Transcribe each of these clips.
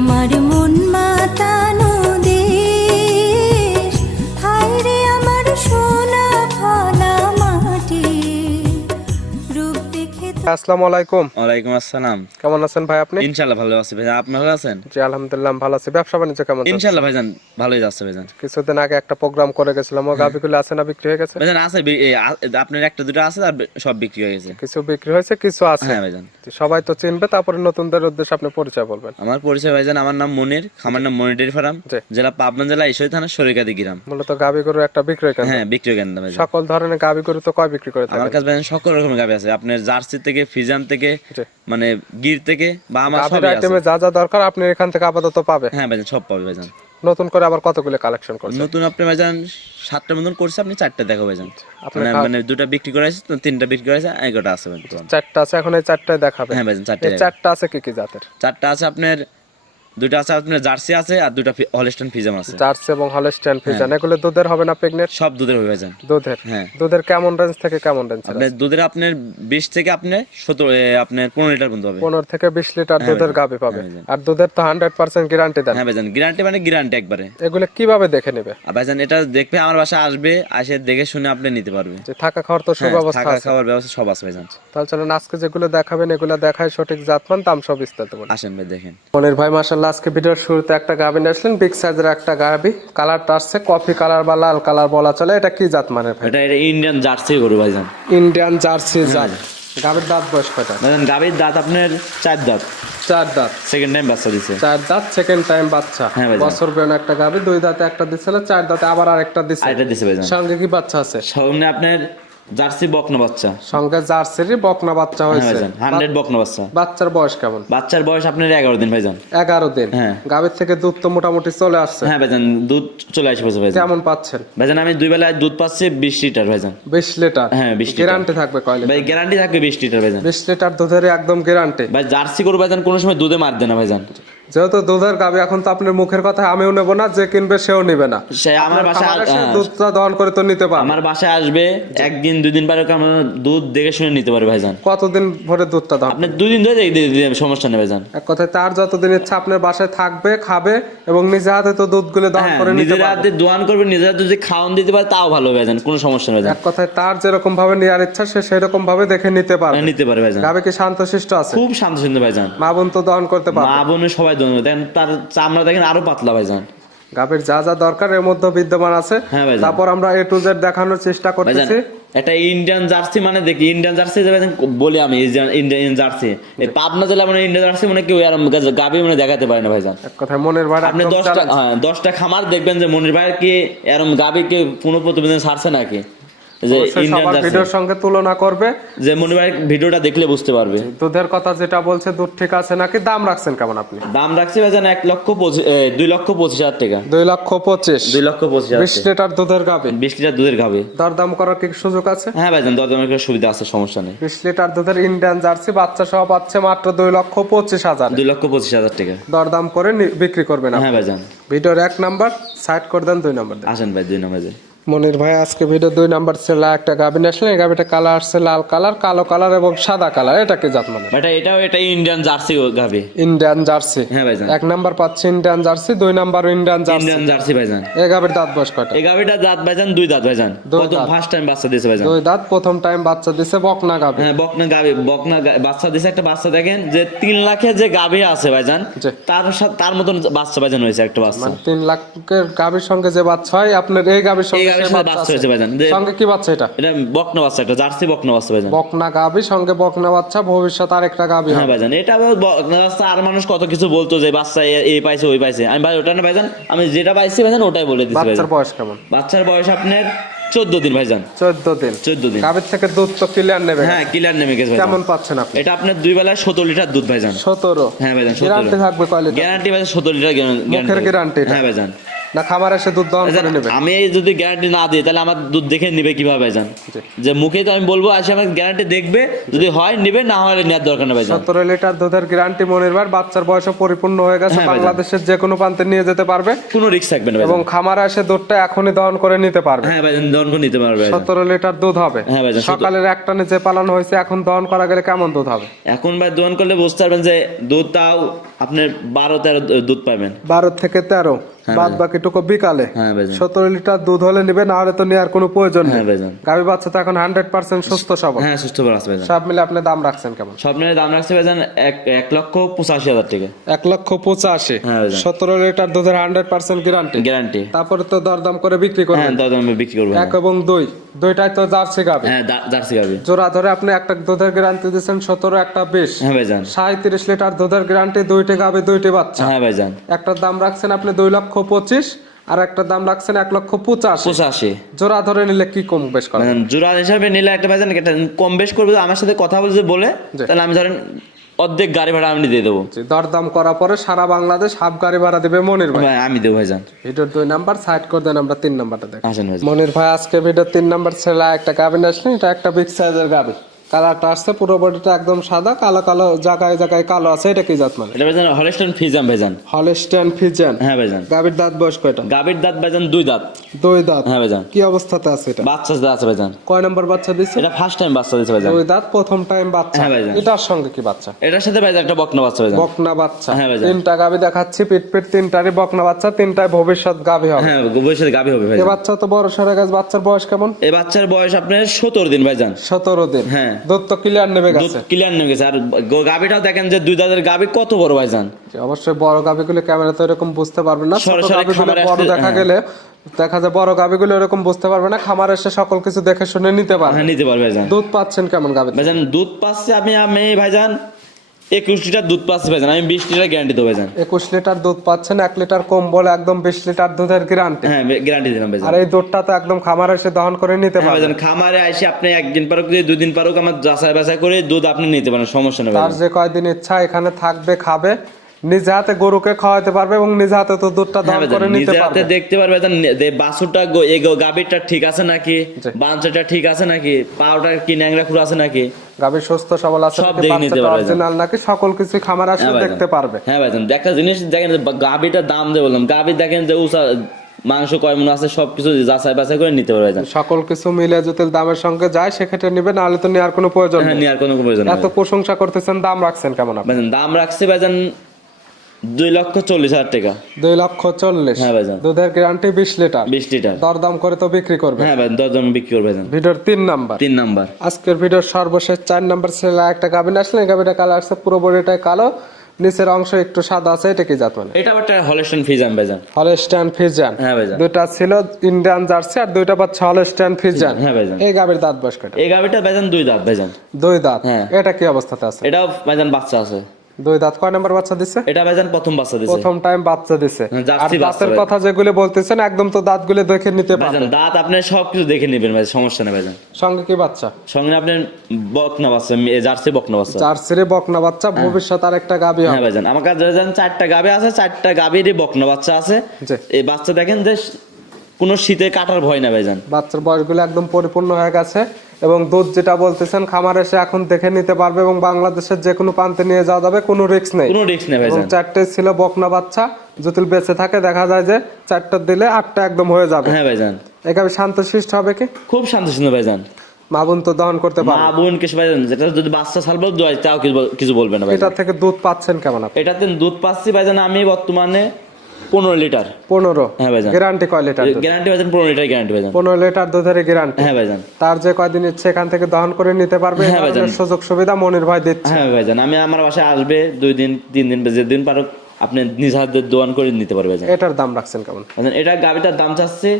আমার মন মাতানো দেশ, হায় রে আমার সোনা ফলা মাটি, রূপ দেখে আসসালামু আলাইকুম। ওয়ালাইকুম আসসালাম। কেমন আছেন ভাই আপনি? ইনশাআল্লাহ ভালো আছি ভাইজান, আপনি ভালো আছেন? জি আলহামদুলিল্লাহ ভালো আছি। ব্যবসা বাণিজ্য কেমন চলছে? ইনশাআল্লাহ ভাইজান ভালোই যাচ্ছে ভাইজান। কিছুদিন আগে একটা প্রোগ্রাম করে গেছিলাম, ও গাবিগুলো আছে না বিক্রি হয়ে গেছে? ভাইজান আছে আপনার একটা দুটো আছে আর সব বিক্রি হয়ে গেছে। কিছু বিক্রি হয়েছে, কিছু আছে। হ্যাঁ ভাইজান। সবাই তো চিনবে, তারপরে নতুনদের উদ্দেশ্যে আপনি পরিচয় বলবেন। আমার পরিচয় ভাইজান, আমার নাম মনির, খামার নাম মনির ডেইরি ফার্ম, জি। জেলা পাবনা, জেলা ঈশ্বরদী থানা, সরিকাদি গ্রাম। মূলত গাবি গরুর একটা বিক্রয় কেন্দ্র। হ্যাঁ বিক্রি কেন্দ্র ভাইজান। সকল ধরনের গাবি গরু তো কয় বিক্রি করে থাকেন? আমার কাছে ভাইজান সকল রকমের গাভী আছে, আপনার জার্সি থেকে, ফিজান থেকে, জি। মানে গির থেকে, বা আমার গাবির সবই আছে। আইটেমে যা যা দরকার আপনি এখান থেকে আপাতত পাবে। হ্যাঁ ভাইজান সব পাবে ভাইজান। নতুন করে আবার কতগুলো কালেকশন করছেন? নতুন আপনি ভাইজান 7টার মতন করছে, আপনি 4টা দেখো ভাইজান। আপনার মানে দুটো বিক্রি করে আছে, 3টা বিক্রি করে আছে, এগারোটা আছে ভাইজান। 4টা আছে, এখন এই 4টায় দেখাবে। হ্যাঁ ভাইজান 4টা। এই 4টা আছে কি কি জাতের? 4টা আছে আপনার, দুটো আছে আপনার জার্সি আছে, আর দুটো হলস্টাইন ফ্রিজিয়ান আছে। জার্সি এবং হলস্টাইন ফ্রিজিয়ান, এগুলো দুধের হবে না প্রেগনেন্ট? সব দুধের হয়ে যান। দুধের। হ্যাঁ। দুধের কেমন রেঞ্জ থেকে কেমন রেঞ্জ? আপনার দুধের আপনার 20 থেকে আপনার 15 লিটার পর্যন্ত হবে। 15 থেকে 20 লিটার দুধের গাবি পাবে। আর দুধের তো 100% গ্যারান্টি দেন। হ্যাঁ ভাইজান, গ্যারান্টি মানে গ্যারান্টি একবারে। এগুলো কিভাবে দেখে নেবে? আর ভাইজান এটা দেখবে আমার বাসায় আসবে, এসে দেখে শুনে আপনি নিতে পারবে। যে থাকা খাওয়ার তো হ্যাঁ, সুব্যবস্থা থাকা আছে। খাওয়ার ব্যবস্থা সব আছে ভাইজান। তাহলে চলেন আজকে যেগুলো দেখাবেন এগুলো দেখায় সঠিক জাতমান দাম সব বিস্তারিত বলুন। আসেন ভাই দেখেন। মনির ভাই মাশাআল্লাহ আজকে ভিডিওর শুরুতে একটা গাবি নিয়ে আসলেন, বিগ সাইজের একটা গাবি। কালারটা আসছে কফি কালার বা লাল কালার বলা চলে। এটা কি জাত মানের ভাই? এটা ইন্ডিয়ান জার্সি গরু ভাইজান। ইন্ডিয়ান জার্সি জাত। গাবির দাঁত বয়স কয়টা? ভাইজান গাভীর দাঁত আপনার 4 দাঁত, 4 দাঁত। সেকেন্ড টাইম বাচ্চা দিছে। 4 দাঁত, সেকেন্ড টাইম বাচ্চা। হ্যাঁ ভাইজান। বছর বেন একটা গাবি, 2 দাঁতে একটা দিছিল, 4 দাঁতে আবার আরেকটা দিছে। আরেকটা দিছে ভাইজান। সঙ্গে কি বাচ্চা আছে? সামনে আপনার জার্সি বকনা বাচ্চা। সঙ্গে জার্সিরই বকনা বাচ্চা হ্যাঁ হয়েছে। ভাইজান 100 বকনা বাচ্চা। বাচ্চার বয়স কেমন? বাচ্চার বয়স আপনার 11 দিন ভাইজান। 11 দিন। হ্যাঁ। গাবির থেকে দুধ তো মোটামুটি চলে আসছে। হ্যাঁ ভাইজান দুধ চলে আসবে ভাইজান। কেমন পাচ্ছেন? ভাইজান আমি 2 বেলায় দুধ পাচ্ছি 20 লিটার ভাইজান। 20 লিটার। হ্যাঁ 20 লিটার। গ্যারান্টি থাকবে কয় লিটার? ভাই গ্যারান্টি থাকবে 20 লিটার ভাইজান। 20 লিটার দুধের একদম গ্যারান্টি। ভাই জার্সি গরু ভাইজান কোনো সময় দুধে মার দেয় না ভাইজান। যেহেতু দুধের গাবি, এখন তো আপনার মুখের কথা আমিও নেব না, যে কিনবে সেও নেবে না। সে আমার বাসায় খামারে সে দুধটা দহন করে তো নিতে পারবে। আমার বাসায় আসবে, একদিন 2 দিন পরে আমার দুধ দেখে শুনে নিতে পারবে ভাইজান। কতদিন ভরে দুধটা দহন? আপনি 2 দিন ধরে দিয়ে সমস্যা নেই ভাইজান। এক কথায় তার যতদিন ইচ্ছা আপনার বাসায় থাকবে, খাবে এবং নিজে হাতে তো দুধগুলো দহন হ্যাঁ করে নিতে নিজের পারবে। হাতে দোয়ান করবে, নিজের হাতে যদি খাওয়ান দিতে পারে তাও ভালো ভাইজান, কোনো সমস্যা নেই ভাইজান। এক কথায় তার যেরকম ভাবে নেওয়ার ইচ্ছা সে সেরকম ভাবে দেখে নিতে পারবে। নিতে পারে ভাইজান। গাবে কি শান্তশিষ্ট আছে? খুব শান্তশিষ্ট ভাইজান। মা বোন তো দহন করতে পারবে। মা বোনের সবাই দোয়ান দেখেন, তার চামড়া দেখেন আরো পাতলা ভাইজান। গাবের যা যা দরকার এর মধ্যে বিদ্যমান আছে। হ্যাঁ ভাইজান। তারপর আমরা A to Z দেখানোর চেষ্টা ভাইজান করতেছি। এটা ইন্ডিয়ান জার্সি মানে দেখি, ইন্ডিয়ান জার্সি যে ভাইজান বলি আমি, ইন্ডিয়ান জার্সি এই পাবনা জেলা মানে ইন্ডিয়ান জার্সি মানে কেউ আর গাবি মানে দেখাতে পারে না ভাইজান। এক কথায় মনের ভাই আপনি 10টা খামার দেখবেন যে মনির ভাইয়ের কি এরকম গাবি কে কোনো প্রতিবেদন ছাড়ছে নাকি, যে ইন্ডিয়ান জার্সি ভিডিওর সঙ্গে তুলনা করবে, যে মনির ভাইয়ের ভিডিওটা দেখলে বুঝতে পারবে। দুধের কথা যেটা বলছে দুধ ঠিক আছে নাকি। দাম রাখছেন কেমন আপনি? দাম রাখছি ভাইজান 2,25,000 টাকা। 2,25,000। 2,25,000 20 লিটার দুধের গাবে। 20 লিটার দুধের গাবে। দরদাম করার কি সুযোগ আছে? হ্যাঁ ভাইজান দরদামের কোনো সুবিধা আছে, সমস্যা নেই। 20 লিটার দুধের ইন্ডিয়ান জার্সি বাচ্চা সহ পাচ্ছে মাত্র 2,25,000। 2,25,000 টাকা। দরদাম করে বিক্রি করবেন আপনি। হ্যাঁ ভাইজান। ভিডিওর 1 নাম্বার সাইড করে দেন, 2 নাম্বার দেন। আসেন ভাই 2 নম্বরে। মনির ভাই আজকে ভিডিও 2 নাম্বার ছেলে একটা গাবি নিয়ে আসলেন। এই গাবিটা কালার আসছে লাল কালার, কালো কালার এবং সাদা কালার। এটা কি জাত মানে? এটা ইন্ডিয়ান জার্সি গাবে। Indian jersey. হ্যাঁ ভাইজান। 1 নাম্বার পাচ্ছে Indian jersey, 2 number Indian jersey. Indian jersey ভাইজান। এই গাবির দাঁত বয়স কয়টা? এই গাবিটা দাঁত ভাইজান 2 দাঁত ভাইজান। প্রথম ফার্স্ট টাইম বাচ্চা দিয়েছে ভাইজান। 2 দাঁত, প্রথম টাইম বাচ্চা দিছে, বকনা গাবি। হ্যাঁ বকনা গাবি, বাচ্চা দিয়েছে একটা বাচ্চা। দেখেন যে 3 লাখে যে গাবি আছে ভাইজান, তার মতন বাচ্চা ভাইজান হয়েছে একটা বাচ্চা। মানে 3 লাখের গাবির সঙ্গে যে বাচ্চা হয় আপনার এই গাবির সঙ্গে বাচ্চা হয়েছে ভাইজান। সঙ্গে কি বাচ্চা? এটা বকনা বাচ্চা, একটা জার্সি বকনা বাচ্চা ভাইজান। বকনা গাবি সঙ্গে বকনা বাচ্চা, ভবিষ্যৎ আরেকটা গাবি। হ্যাঁ ভাইজান এটা বকনা বাচ্চা। আর মানুষ কত কিছু বলতো যে বাচ্চা এই পাইছে ওই পাইছে, আমি ভাই ওটা না ভাইজান, আমি যেটা পাইছি ভাইজান ওটাই বলে দিচ্ছি। বাচ্চার বয়স কেমন? বাচ্চার বয়স আপনার 14 দিন ভাইজান। 14 দিন। 14 দিন। গাবির থেকে দুধ তো ক্লিয়ার নেবে। হ্যাঁ ক্লিয়ার নেমে গেছে ভাইজান। কেমন পাচ্ছেন আপনি? এটা আপনার 2 বেলায় 17 লিটার দুধ ভাইজান। 17। হ্যাঁ ভাইজান 17। গ্যারান্টি থাকবে কয় লিটার? গ্যারান্টি ভাইজান 17 লিটার মুখের গ্যারান্টি। হ্যাঁ ভাইজান। না খামার এসে দুধ দহন করে নেবে? আমি যদি গ্যারান্টি না দিই তাহলে আমার দুধ দেখে নিবে কিভাবে ভাইজান? যে মুখে তো আমি বলবো আসে আমার গ্যারান্টি দেখবে, যদি হয় নিবে, না হলে নেওয়ার দরকার নেই ভাইজান। 17 লিটার দুধের গ্যারান্টি মনির ভাই, বাচ্চার বয়স পরিপূর্ণ হয়ে গেছে, হ্যাঁ ভাইজান। বাংলাদেশের যে কোনো প্রান্তে নিয়ে যেতে পারবে, কোনো রিস্ক থাকবে না এবং ভাইজান। খামারে এসে দুধটা এখনই দহন করে নিতে পারবে। হ্যাঁ ভাইজান, দহন করে নিতে পারবে ভাইজান। 17 লিটার দুধ হবে। হ্যাঁ ভাইজান, সকালের এক টানে যে পালানো হয়েছে, এখন দহন করা গেলে কেমন দুধ হবে? এখন ভাই দহন করলে বুঝতে পারবেন যে দুধ তাও আপনার 12-13 দুধ পাবেন। 12 থেকে 13, বাদ বাকিটুকু বিকালে। হ্যাঁ ভাইজান। 17 লিটার দুধ হলে নিবে, না হলে তো নেওয়ার কোনো প্রয়োজন নেই। হ্যাঁ ভাইজান। গাভী বাচ্চা তো এখন 100% সুস্থ সবল। হ্যাঁ সুস্থ বলা আছে ভাইজান। সব মিলে আপনি দাম রাখছেন কেমন? স্বপ্নের দাম রাখছে ভাইজান 1,85,000 টাকা। 1,85,000। হ্যাঁ ভাইজান। 17 লিটার দুধের 100% গ্যারান্টি। গ্যারান্টি। তারপরে তো দরদাম করে বিক্রি করবেন। হ্যাঁ দামে বিক্রি করবো। 1 এবং 2 দুইটাই তো জার্সি গাভী। হ্যাঁ জার্সি গাবি। জোড়া ধরে আপনি একটা দুধের গ্যারান্টি দিচ্ছেন 17, একটা 20। হ্যাঁ ভাইজান। 37 লিটার দুধের গ্যারান্টি, দুইটি গাভী দুইটি বাচ্চা। হ্যাঁ ভাইজান। একটার দাম রাখছেন আপনি 2,25,000 আর একটা দাম রাখছেন 1,85,000। 85। জোড়া ধরে নিলে কি কম বেশ করে? জোড়া হিসাবে নিলে একটা ভাইজান একটা কম বেশ করবে, আমার সাথে কথা বলে জি। তাহলে আমি ধরেন অর্ধেক গাড়ি ভাড়া আমি দিয়ে দেবো। দরদাম করার পরে সারা বাংলাদেশ হাফ গাড়ি ভাড়া দেবে মনির ভাই। ভাই আমি দেবো ভাইজান। ভিডিওর 2 নাম্বার সাইড করে দেন, আমরা 3 নাম্বারটা দেখি। আসেন ভাইজান। মনির ভাই আজকে ভিডিও 3 নাম্বার ছেলে একটা গাভী আসলেন, এটা একটা বিগ সাইজের গাভী। কালারটা আসছে পুরো বডিটা একদম সাদা, কালো কালো জায়গায় জায়গায় কালো আছে। এটা কি জাত মানে? এটা ভাইজান হলস্টাইন ফ্রিজিয়ান ভাইজান। Holstein Friesian. হ্যাঁ ভাইজান। গাভীর দাঁত বয়স কয়টা? গাবির দাঁত ভাইজান 2 দাঁত। 2 দাঁত। হ্যাঁ ভাইজান। কি অবস্থাতে আছে এটা? বাচ্চা আছে ভাইজান। কয় নাম্বার বাচ্চা দিছে? এটা ফার্স্ট টাইম বাচ্চা দিয়েছে ভাইজান। 2 দাঁত, প্রথম টাইম বাচ্চা। হ্যাঁ ভাইজান। এটার সঙ্গে কি বাচ্চা? এটার সাথে ভাইজান একটা বকনা বাচ্চা ভাইজান। বকনা বাচ্চা। হ্যাঁ ভাইজান। 3টা গাভী দেখাচ্ছি, পিট পিট 3টারই বকনা বাচ্চা, 3টাই ভবিষ্যৎ গাভী হবে। হ্যাঁ ভবিষ্যতে গাবি হবে এই ভাইজান। বাচ্চা তো বড় সরে গেছে, বাচ্চার বয়স কেমন? এই বাচ্চার বয়স আপনার 17 দিন ভাইজান। 17 দিন। হ্যাঁ। দুধ তো ক্লিয়ার নেবে দুধ গেছে। ক্লিয়ার নেমে গেছে। আর গাবিটাও দেখেন যে 2 দাঁতের গাবি কত বড় ভাইজান। অবশ্যই বড় গাভীগুলো ক্যামেরাতে এরকম বুঝতে পারবে না, ছোট সরাসরি গাভীগুলো খামারে বড় আসলে- দেখা হ্যাঁ। গেলে দেখা যায় বড় গাভীগুলো এরকম বুঝতে পারবে না, খামার এসে সকল কিছু দেখে শুনে নিতে পারবে। হ্যাঁ নিতে পারবে ভাইজান। দুধ পাচ্ছেন কেমন গাভী? ভাইজান দুধ পাচ্ছে আমি ভাইজান 21 লিটার দুধ পাচ্ছি ভাইজান। আমি 20 লিটার গ্যারান্টি দেবো ভাইজান। 21 লিটার দুধ পাচ্ছেন, 1 লিটার কম বলে একদম 20 লিটার দুধের গ্যারান্টি। হ্যাঁ গ্যারান্টি দিলাম ভাইজান। আর এই দুধটা তো একদম খামার এসে দহন করে নিতে হ্যাঁ পারবে। ভাইজান, খামারে এসে আপনি একদিন পারুক 2 দিন পারুক আমার যাচাই বাছাই করে দুধ আপনি নিতে পারেন, সমস্যা নেই তার ভাইজান। যে কয়দিন ইচ্ছা এখানে থাকবে, খাবে, নিজে হাতে গরুকে খাওয়াতে পারবে এবং নিজে হাতে তো দুধটা হ্যাঁ দহন করে ভাইজান, নিতে নিজে হাতে পারবে। দেখতে পারবে ভাইজান যে বাছুরটা এই গাবিরটা ঠিক আছে নাকি, জি। বাঞ্চাটা ঠিক আছে নাকি, পাউডার কি ন্যাংরা খুঁড়া আছে নাকি, গাভী সুস্থ সবল আছে সব নাকি, দেখে নিতে বাচ্চাটা পারবে। অরিজিনাল নাকি, সকল কিছু খামার হ্যাঁ আসলে ভাইজান। দেখতে পারবে। হ্যাঁ ভাইজান, একটা জিনিস দেখেন গাবিটার দাম দিয়ে বললাম, গাবি দেখেন যে মাংস কয় মন আছে সবকিছু যাচাই বাছাই করে নিতে পারবে ভাইজান। সকল কিছু মিলে যদি দামের সঙ্গে যায় সেক্ষেত্রে নিবে, নাহলে তো নেওয়ার কোনো প্রয়োজন হ্যাঁ নেই। নিয়ে আর কোনো প্রয়োজন নেই এত প্রশংসা করতেছেন, দাম রাখছেন কেমন আপনি? ভাইজান। দাম রাখছে ভাইজান 2,40,000 টাকা। 2,40,000। হ্যাঁ ভাইজান। দুধের গ্যারান্টি 20 লিটার। 20 লিটার। দরদাম করে তো বিক্রি করবে। হ্যাঁ ভাই 10 জন বিক্রি করবে ভাইজান। ভিডিওর 3 নাম্বার। 3 নাম্বার। আজকের ভিডিওর সর্বশেষ 4 নাম্বার ছেলে একটা গাভী আসলে, গাভীটা কালো আসছে, পুরো বডিটাই কালো, নিচের অংশ একটু সাদা আছে। এটা কি জাত মানে? এটা একটা হলস্টাইন ফ্রিজিয়ান ভাইজান। Holstein Friesian. হ্যাঁ ভাইজান। দুইটা ছিল ইন্ডিয়ান জার্সি আর দুইটা পাচ্ছে হলস্টাইন ফ্রিজিয়ান। হ্যাঁ ভাইজান। এই গাভীর দাঁত বয়স কয়টা? এই গাবিটা ভাইজান 2 দাঁত ভাইজান। 2 দাঁত। হ্যাঁ। এটা কি অবস্থাতে আছে? এটাও ভাইজান বাচ্চা আছে। 2 দাঁত। কয় নাম্বার বাচ্চা দিচ্ছে? এটা ভাইজান প্রথম বাচ্চা দিছে। প্রথম টাইম বাচ্চা দিছে। হ্যাঁ, আর জার্সি বাচ্চা দাঁতের ভাই। কথা যেগুলো বলতেছেন একদম তো দাঁতগুলো দেখে নিতে ভাইজান পারবেন। দাঁত আপনি সবকিছু দেখে নেবেন ভাই, সমস্যা নেই ভাইজান। সঙ্গে কি বাচ্চা? সঙ্গে আপনি বকনা বাচ্চা, জার্সি বকনা বাচ্চা। জার্সির বকনা বাচ্চা, ভবিষ্যৎ আর একটা গাভী হ্যাঁ হবে। ভাইজান, আমার কাছে ভাইজান 4টা গাবি আছে, 4টা গাবিরই বকনা বাচ্চা আছে। জি। এই বাচ্চা দেখেন যে কোনো শীতে কাটার ভয় না ভাইজান। বাচ্চার বয়সগুলো একদম পরিপূর্ণ হয়ে গেছে এবং দুধ যেটা বলতেছেন খামার এসে এখন দেখে নিতে পারবে এবং বাংলাদেশের যে কোনো প্রান্তে নিয়ে যাওয়া যাবে, কোনো রিস্ক নেই। কোনো রিস্ক নেই এবং ভাইজান। 4টে ছিল বকনা বাচ্চা, যদি বেঁচে থাকে দেখা যায় যে 4টা দিলে 8টা একদম হয়ে যাবে। হ্যাঁ ভাইজান। এভাবে শান্তশিষ্ট হবে কি? খুব শান্তশিষ্ট ভাইজান। মা বোন তো দহন করতে মা পারবে। বোন কিছু ভাইজান, যেটা যদি বাচ্চা সালবো তাও কিছু বলবে না এটা ভাইজান। থেকে দুধ পাচ্ছেন কেমন আপনি? এটাতে দুধ পাচ্ছি ভাইজান আমি বর্তমানে 15 লিটার। 15। হ্যাঁ ভাইজান। গ্যারান্টি কয় লিটার? গ্যারান্টি ভাইজান 15 লিটার গ্যারান্টি ভাইজান। 15 লিটার দুধের গ্যারান্টি। হ্যাঁ ভাইজান। তার যে কয়দিন ইচ্ছে এখান থেকে দহন করে নিতে পারবে, হ্যাঁ ভাইজান। এর সুযোগ সুবিধা মনির ভাই দিচ্ছে। হ্যাঁ ভাইজান, আমি আমার বাসায় আসবে 2 দিন 3 দিন যেদিন পারো আপনি নিজ হাতে দোয়ান করে নিতে পারবে ভাইজান। এটার দাম রাখছেন কেমন? ভাইজান এটা গাবিটার দাম চাচ্ছে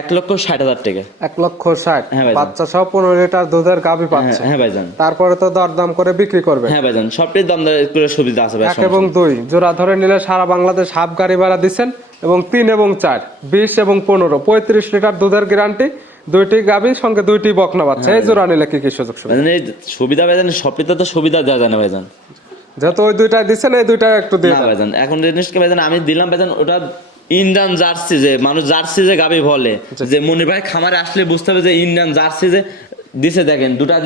1,60,000 টাকা। 1,60,000। হ্যাঁ ভাইজান। বাচ্চা সহ 15 লিটার দুধের গাভী পাচ্ছে। হ্যাঁ ভাইজান। তারপরে তো দরদাম করে বিক্রি করবে। হ্যাঁ ভাইজান, সবটির দাম করে সুবিধা আছে ভাই। 1 এবং 2 জোড়া ধরে নিলে সারা বাংলাদেশ হাফ গাড়ি ভাড়া দিচ্ছেন এবং 3 এবং 4 20 এবং 15 35 লিটার দুধের গ্যারান্টি, 2টি গাভীর সঙ্গে 2টি বকনা বাচ্চা। এই জোড়া নিলে কি কি সুযোগ সুবিধা? ভাইজান এই সুবিধা ভাইজান সবটিতে তো সুবিধা দেওয়া যায় না ভাইজান। যেহেতু ওই 2টা দিচ্ছেন, এই 2টা একটু দিয়ে না দেন। ভাইজান, এখন জিনিসকে ভাইজান আমি দিলাম ভাইজান, ওটা ইন্ডিয়ান জার্সি যে মানুষ জার্সি যে গাবি বলে, যে মনির ভাই খামারে আসলে বুঝতে হবে যে ইন্ডিয়ান জার্সি যে দিছে, দেখেন দুটা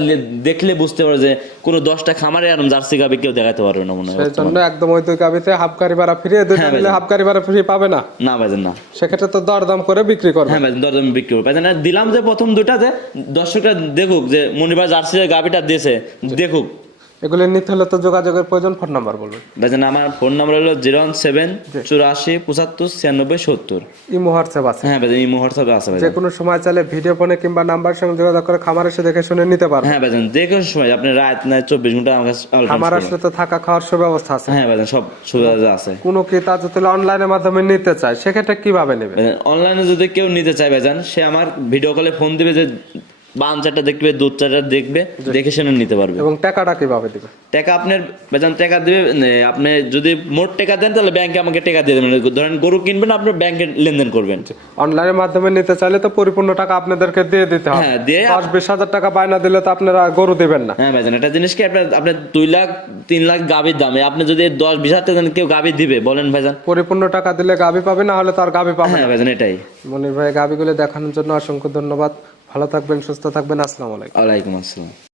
দেখলে বুঝতে পারে যে কোনো 10টা খামারে এরকম জার্সি গাবি কেউ দেখাতে পারবে না মনে হয়। সেই জন্য একদম ওই দুই গাবিতে হাফ গাড়ি ভাড়া ফ্রি, দুইটা নিলে হাফ গাড়ি ভাড়া ফ্রি পাবে না। না ভাইজান না, সেক্ষেত্রে তো দরদাম করে বিক্রি করবে। হ্যাঁ ভাইজান দরদাম বিক্রি করবে ভাইজান। আর দিলাম যে প্রথম দুটা যে দর্শকরা দেখুক যে মনির ভাই জার্সি যে গাবিটা দিয়েছে, দেখুক। এগুলো নিতে হলে তো যোগাযোগের প্রয়োজন, ফোন নাম্বার বলবেন। ভাইজান আমার ফোন নাম্বার হলো 017 84 75 96 70। ইমো হোয়াটসঅ্যাপ আছে? হ্যাঁ ভাইজান ইমো হোয়াটসঅ্যাপে আছে যে ভাইজান। কোনো সময় চাইলে ভিডিও ফোনে কিংবা নাম্বার সঙ্গে যোগাযোগ করে খামার এসে দেখে শুনে নিতে পারবেন। হ্যাঁ ভাইজান যে কোনো সময় আপনি রাত না 24 ঘন্টা আমার কাছে খামার আসলে তো থাকা খাওয়ার সুব্যবস্থা আছে। হ্যাঁ ভাইজান সব সুবিধা আছে। কোনো ক্রেতা যদি অনলাইনের মাধ্যমে নিতে চায় সেক্ষেত্রে কিভাবে নেবে? অনলাইনে যদি কেউ নিতে চায় ভাইজান, সে আমার ভিডিও কলে ফোন দিবে, যে বান চারটা দেখবে, দুধ চারটা দেখবে, দেখে শুনে নিতে পারবে। এবং টাকাটা কিভাবে দিবে? টাকা আপনার বেতন টাকা দিবে, আপনি যদি মোট টাকা দেন তাহলে ব্যাংকে আমাকে টাকা দিয়ে দেবেন। ধরেন গরু কিনবেন, আপনার ব্যাংকে লেনদেন করবেন। অনলাইনের মাধ্যমে নিতে চাইলে তো পরিপূর্ণ টাকা আপনাদেরকে দিয়ে দিতে হবে। হ্যাঁ, দিয়ে 10-20 হাজার টাকা বায়না দিলে তো আপনারা গরু দিবেন না। হ্যাঁ ভাইজান, একটা জিনিস কি, আপনার 2 লাখ 3 লাখ গাবির দামে আপনি যদি 10-20 হাজার টাকা দেন, কেউ গাবি দিবে বলেন ভাইজান? পরিপূর্ণ টাকা দিলে গাবি পাবে, না হলে তার গাবি পাবে হ্যাঁ না। ভাইজান এটাই। মনির ভাই গাবিগুলো দেখানোর জন্য অসংখ্য ধন্যবাদ। ভালো থাকবেন, সুস্থ থাকবেন। আসসালামু আলাইকুম। ওয়ালাইকুম আসসালাম।